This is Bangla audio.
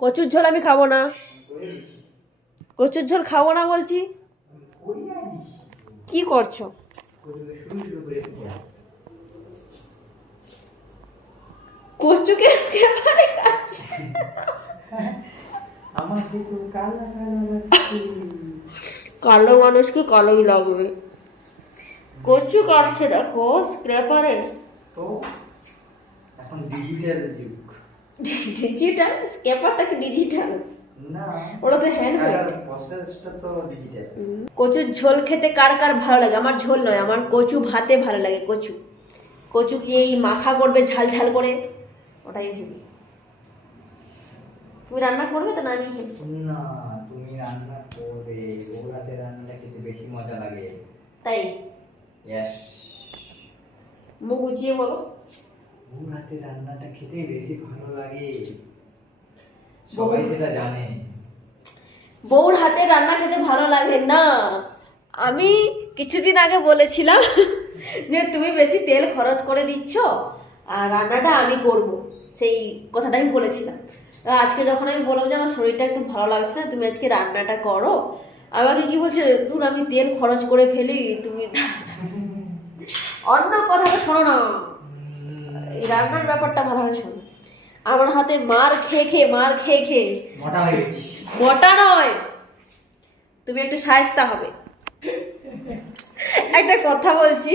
কচুর ঝোল আমি খাব না। কচুর ঝোল খাব না বলছি? কি করছ? কচুকে কালো মানুষকে কালোই লাগবে। কচু কাটছে দেখো স্ক্র্যাপারে তো এখন ডিজিটাল যুগ। ডিজিটাল স্ক্র্যাপারটা কি ডিজিটাল না। ওটা তো হ্যান্ডমেড প্রসেসটা তো ডিজিটাল কচুর ঝোল খেতে কার কার ভালো লাগে? আমার ঝোল নয় আমার কচু ভাতে ভালো লাগে কচু। কচু কি এই মাখা করবে ঝাল ঝাল করে? ওটাই ভেবে। তুমি রান্না করবে তো না আমি না তুমি রান্না করবে। ওর হাতে রান্নাটা খেতে বেশি মজা লাগে। তাই? ইয়েস মুখ উঁচিয়ে বলো। ওর হাতে রান্নাটা খেতে বেশি ভালো লাগে। সবাই সেটা জানে। বউর হাতে রান্না খেতে ভালো লাগে না। আমি কিছুদিন আগে বলেছিলাম যে তুমি বেশি তেল খরচ করে দিচ্ছ আর রান্নাটা আমি করব। সেই কথাটা আমি বলেছিলাম। তা আজকে যখন আমি বললাম যে আমার শরীরটা একটু ভালো লাগছে না তুমি আজকে রান্নাটা করো। আমাকে কি বলছে দূর আমি তেল খরচ করে ফেলি তুমি অন্য কথাটা শোনো না। রান্নার ব্যাপারটা ভালোভাবে শোনো। আমার হাতে মার খেয়ে খেয়ে মার খেয়ে খেয়ে। মোটা হয়ে গেছি। মোটা নয়। তুমি একটু সাজতে হবে। একটা কথা বলছি।